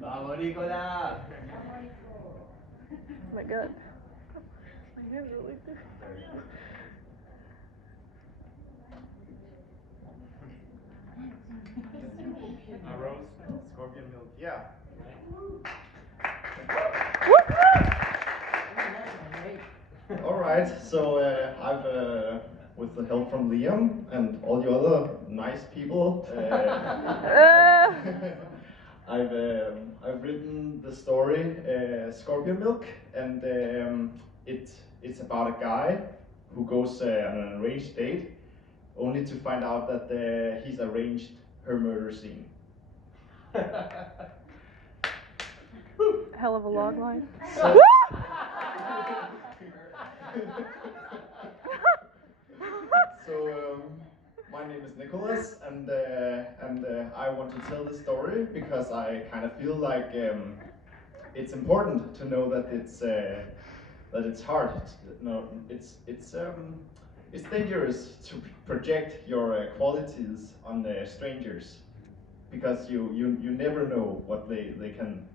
Vamos, Nicolás. Oh my god. My hands are like this. Rose, scorpion milk. Yeah. All right. So I've, with the help from Liam and all the other nice people, I've written the story Scorpion Milk, and it's about a guy who goes on an arranged date, only to find out that he's arranged her murder scene. Hell of a log line. So, so my name is Nicholas, and I want to tell this story because I kind of feel like it's important to know that it's hard. No, it's dangerous to project your qualities on strangers, because you never know what they can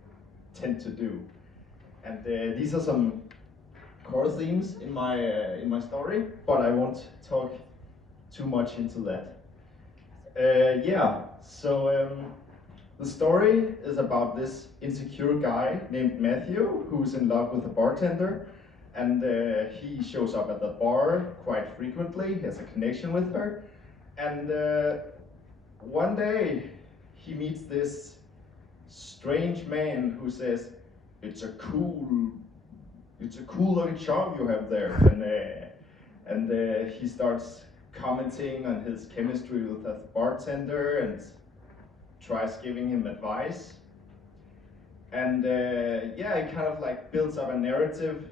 tend to do. And these are some core themes in my story, but I won't talk too much into that. Yeah, so the story is about this insecure guy named Matthew who's in love with a bartender, and he shows up at the bar quite frequently. He has a connection with her, and one day he meets this strange man who says, it's a cool looking charm you have there, and he starts commenting on his chemistry with the bartender and tries giving him advice, and yeah, it kind of like builds up a narrative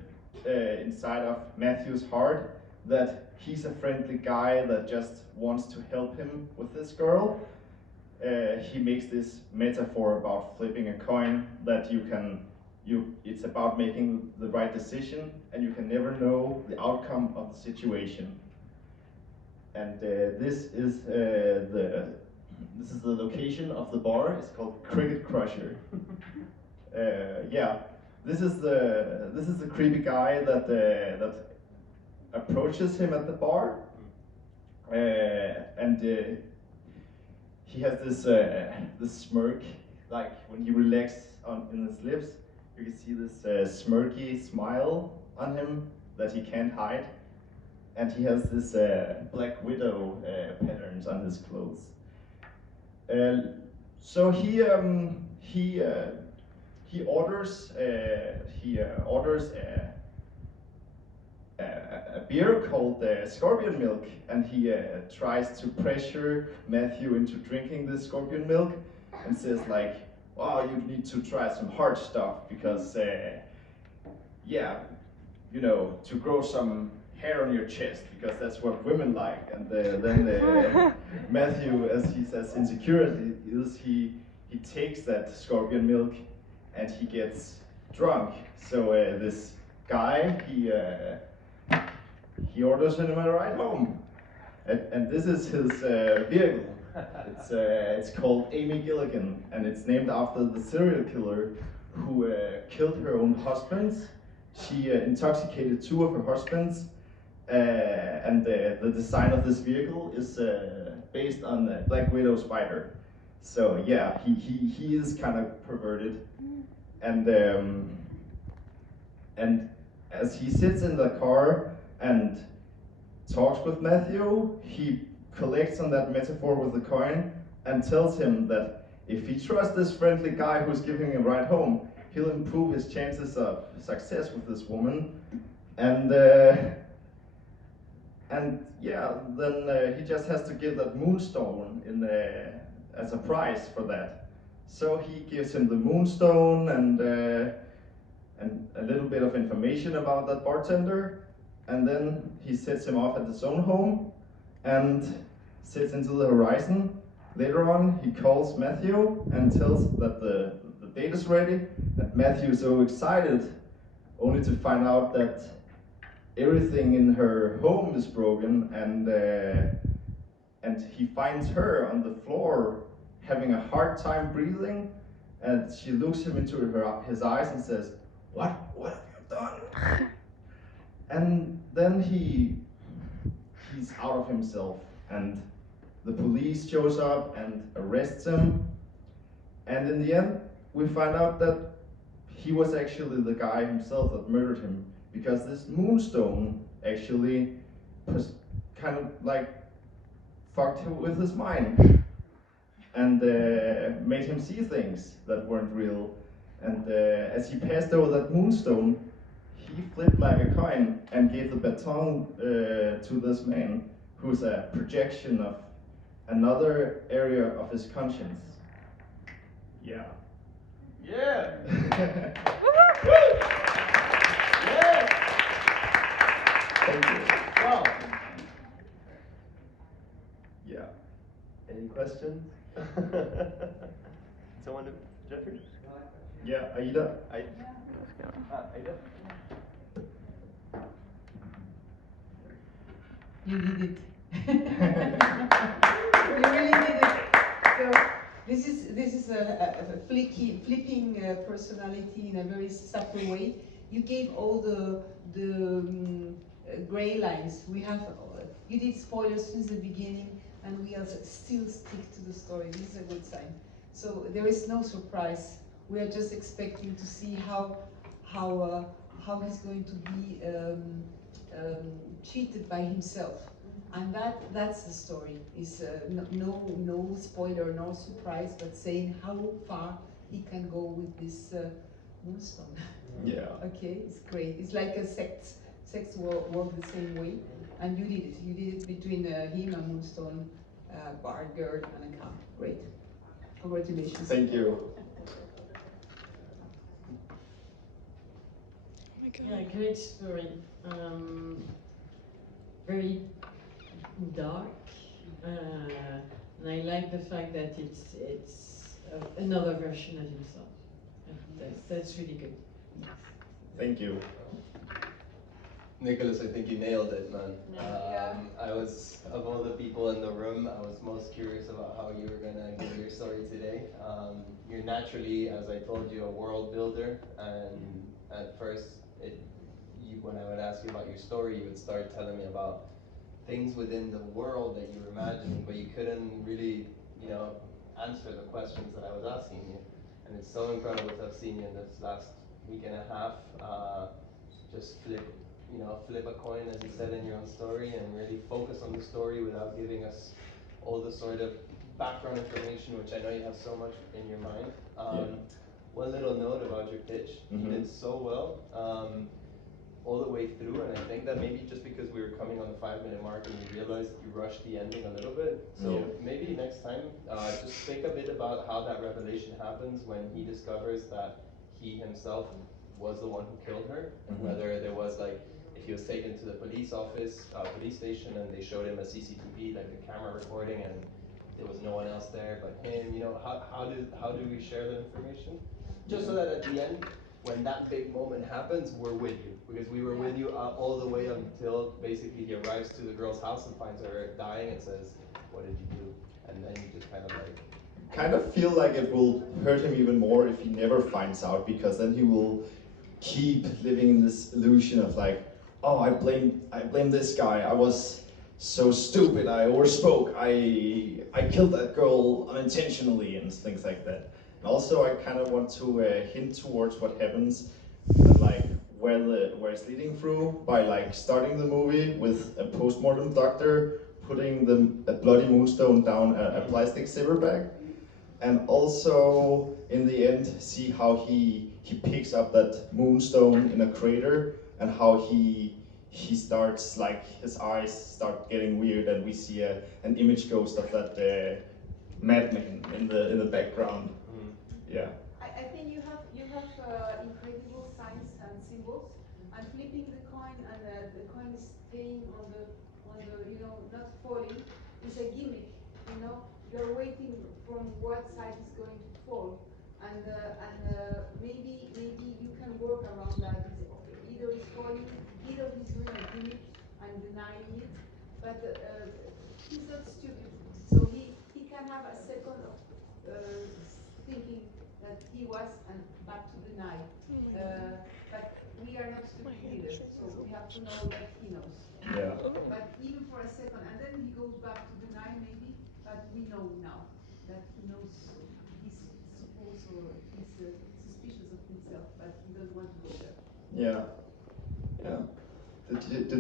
inside of Matthew's heart that he's a friendly guy that just wants to help him with this girl. He makes this metaphor about flipping a coin, that it's about making the right decision, and you can never know the outcome of the situation. And this is the location of the bar. It's called Cricket Crusher. Yeah, this is the creepy guy that approaches him at the bar, and he has this smirk, like when he relaxes in his lips, you can see this smirky smile on him that he can't hide, and he has this black widow patterns on his clothes. So he orders a beer called Scorpion Milk, and he tries to pressure Matthew into drinking this Scorpion Milk, and says like, "Wow, you need to try some hard stuff because, yeah, you know, to grow some hair on your chest, because that's what women like." And then Matthew, as he says, insecurity is he takes that Scorpion Milk and he gets drunk. So this guy, he orders him a ride home, and this is his vehicle. It's called Amy Gilligan, and it's named after the serial killer who killed her own husbands. She intoxicated two of her husbands, and the design of this vehicle is based on the Black Widow spider. So yeah, he is kind of perverted, and as he sits in the car and talks with Matthew, he collects on that metaphor with the coin and tells him that if he trusts this friendly guy who's giving him a ride home, he'll improve his chances of success with this woman. And yeah, then he just has to give that moonstone as a prize for that. So he gives him the moonstone and a little bit of information about that bartender, and then he sets him off at his own home and sits into the horizon. Later on, he calls Matthew and tells that the date is ready, and Matthew is so excited, only to find out that everything in her home is broken, and he finds her on the floor having a hard time breathing, And she looks him into his eyes and says, What have you done?" And then he's out of himself, and the police shows up and arrests him. And in the end, we find out that he was actually the guy himself that murdered him, because this moonstone actually kind of like fucked him with his mind and made him see things that weren't real. And as he passed over that moonstone, he flipped like a coin and gave the baton to this man, who's a projection of another area of his conscience. Yeah. Yeah! Thank you. Wow! Yeah. Any questions? Someone, Jeffrey? Yeah, Aida? Aida? You did it. You really did it. So this is a flipping personality in a very subtle way. You gave all the gray lines. We have you did spoilers since the beginning, and we are still stick to the story. This is a good sign. So there is no surprise. We are just expecting to see how he's going to be cheated by himself, and that's the story. Is no spoiler, no surprise, but saying how far he can go with this moonstone. Yeah. Okay, it's great. It's like a sex work the same way, and you did it. You did it between him, a moonstone, bar girl, and a car. Great. Congratulations. Thank you. Yeah, great story. Very dark, and I like the fact that it's another version of himself. That's really good. Thank you. Nicholas, I think you nailed it, man. Yeah. I was, of all the people in the room, I was most curious about how you were gonna give your story today. You're naturally, as I told you, a world builder, and at first, when I would ask you about your story, you would start telling me about things within the world that you were imagining, but you couldn't really, answer the questions that I was asking you. And it's so incredible to have seen you in this last week and a half, just flip a coin, as you said in your own story, and really focus on the story without giving us all the sort of background information, which I know you have so much in your mind. One little note about your pitch, you did so well. All the way through, and I think that maybe just because we were coming on the 5-minute mark and you realized you rushed the ending a little bit. So maybe next time, just think a bit about how that revelation happens when he discovers that he himself was the one who killed her, and whether there was if he was taken to the police station, and they showed him a CCTV, like the camera recording, and there was no one else there but him. How do we share that information? Just so that at the end, when that big moment happens, we're with you. Because we were with you all the way until basically he arrives to the girl's house and finds her dying and says, "What did you do?" And then you just kind of feel like it will hurt him even more if he never finds out, because then he will keep living in this illusion of oh, I blame this guy. I was so stupid. I overspoke. I killed that girl unintentionally and things like that. And also, I kind of want to hint towards what happens, where it's leading through by starting the movie with a postmortem doctor putting a bloody moonstone down a plastic zipper bag, and also in the end see how he picks up that moonstone in a crater, and how he starts his eyes start getting weird, and we see an image ghost of that madman in the background. Yeah. I think you have incredible signs and symbols, and flipping the coin and the coin staying on the not falling is a gimmick. You're waiting from what side is going to fall, and maybe you can work around that. You say, okay, either it's falling, either he's doing a gimmick and denying it, but he's not stupid, so he can have a second of thinking that that he was and back to deny. But we are not stupid either, so we have to know that he knows. Yeah. But even for a second, and then he goes back to deny maybe, but we know now that he knows he's supposed or he's suspicious of himself, but he doesn't want to go there. Yeah. Yeah.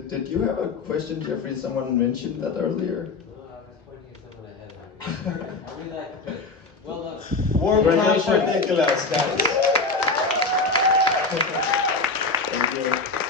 Did you have a question, Jeffrey? Someone mentioned that earlier. No, I was pointing at someone ahead of me. I really like it. Well done. Warm clap for Nicholas, guys. Thank you.